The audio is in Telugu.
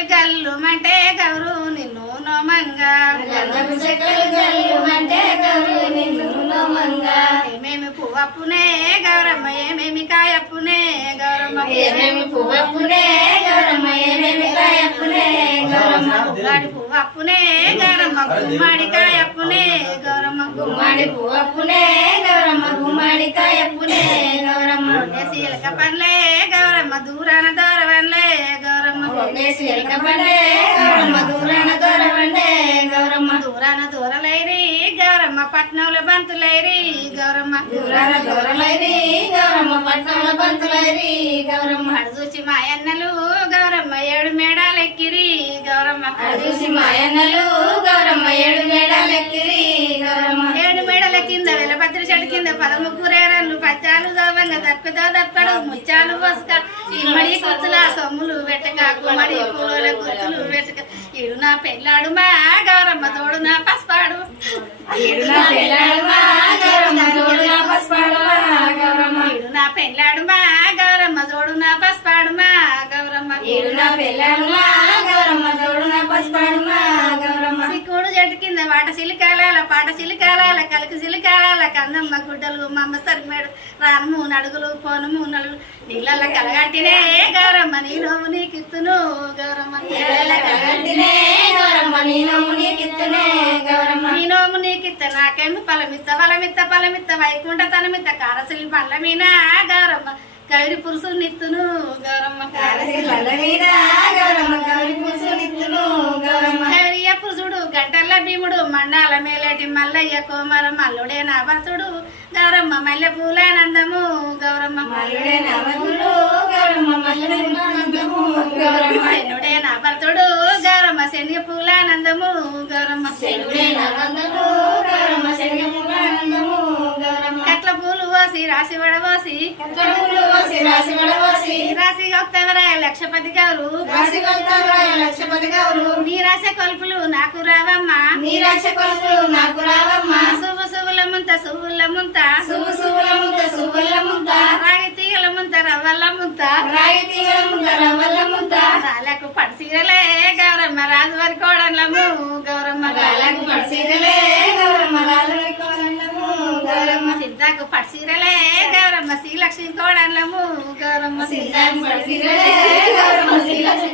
చెక్కలు గల్లు మంటే గౌరు నిన్ను నోమంగా గంధపు చెక్కలు గల్లు మంటే గౌరు నిన్ను నోమంగా ఏమేమి పువ్వప్పునే గౌరమ్మ ఏమేమి కాయప్పునే గౌరమ్మ ఏమేమి పువ్వప్పునే గౌరమ్మ ఏమేమి కాయప్పునే గౌరమ్మ గుమ్మడి పువ్వప్పునే గౌరమ్మ గుమ్మడి కాయప్పునే గౌరమ్మ గుమ్మడి పువ్వప్పునే గౌరమ్మ గుమ్మడి కాయప్పునే గౌరమ్మ సీలక పనులే గౌరమ్మ దూరాన దూరవన్లే గౌరమ్మ సీలక పనులే గౌరమ్మ దూరాన దూరవండే గౌరమ్మ దూరాన దూరలైరి గౌరమ్మ పట్నంలో బంతులైరి గౌరమ్మ దూరాన దూరలైరి గౌరమ్మ పట్నంలో బంతులైరి గౌరమ్మ అడు చూసి మాయన్నలు గౌరమ్మ ఏడు మేడాలెక్కిరి గౌరమ్మ చూసి మాయన్నలు గౌరమ్మ ఏడు మేడాలెక్కిరి గౌరమ్మ ఏడు మేడల కింద వెలభద్ర చెడు కింద 13 రేరన్లు పచ్చాలు దవ్వంగా దప్పుతో దప్పడు ముచ్చాలు వసుక ఇమ్మడి కుచ్చుల సొమ్ములు వెట్టక గుమ్మడి పూల కుచ్చులు వెట్టక ఇడు నా పెళ్ళాడు మా గౌరమ్మ తోడు నా పసుపాడు ఈడు నా పెళ్ళాడు మా గౌరమ్మ తోడు నా పసుపాడు మా గౌరమ్మ ఇడు నా పెళ్ళాడు మా గౌరమ్మ తోడు నా పసుపాడు మా గౌరమ్మ ఈడు నా పెళ్ళాడు మా గౌరమ్మ తోడు నా పసుపాడు మా గౌరమ్మ సిక్కుడు చెట్టు కింద వాట సిలికాలాల పాట సిలికాలాల కలికి సిలికాలాల కందమ్మ గుడ్డలు మమ్మ సరిమేడు రాను 3 అడుగులు పోను 3 అడుగులు నీళ్ళ కలగట్టినే గౌరమ్మ నీ నోము నీకిత్తును గౌరమ్మ నీళ్ళ కలగట్టినే గౌరమ్మ నీ నోము నీకిత్తునే గౌరమ్మ నీ నోము నీకిత్త నాకేమి పలమిత్త వైకుంఠ తనమిత్త కారసిలి బండ్ల మీన గౌరమ్మ గౌరి పురుషులు నిత్తును గౌరమ్మ కారసిలి బండ్ల మీద గౌరమ్మ గౌరి పురుషులు నిత్తును గౌరమ్మ గౌరియ పురుషుడు గంటల్ల భీముడు మండాల మేలేటి మల్లయ్య కోమర మల్లుడే నా భర్తుడు గౌరమ్మ మల్లె పూలానందము గౌరమ్మ మల్లుడే నా భర్తుడు గౌరమ్మ మల్లుడే నానందము గౌరమ్మ శనుడే నా భర్తుడు గౌరమ్మ శనిగ పూలానందము గౌరమ్మ శనుడే నా భర్తుడు గౌరమ్మ శనిగ పూలానందము గౌరమ్మ కట్ల పూలు పోసి రాసి వడబోసి కట్టములు పోసి రాసి వడబోసి రాసి గొప్పవరాయ లక్షపతి గౌరు రాసి కొల్తావరాయ లక్షపతి గౌరు నీ రాసే కొల్పులు నాకు రావమ్మ నీ రాశ కొలుపులు నాకు రావమ్మ సువ్వు సువ్వుల ముంత సువ్వుల ముంత సువ్వు సువ్వుల ముద్ద సువ్వుల ముద్ద రాగి తీగల ముంత రవ్వల ముంత రాగి తీగల ముద్ద రవ్వల ముద్ద రాలకు పడిసీరలే గౌరమ్మ రాజువారి కోడన్లము గౌరమ్మ గాలకు పడిసీరలే గౌరమ్మ రాజువారి కోడన్లము గౌరమ్మ సిద్ధాకు పడిసీరలే గౌరమ్మ శ్రీలక్ష్మి కోడన్లము గౌరమ్మ సిద్ధాకు పడిసీరలే గౌరమ్మ శ్రీలక్ష్మి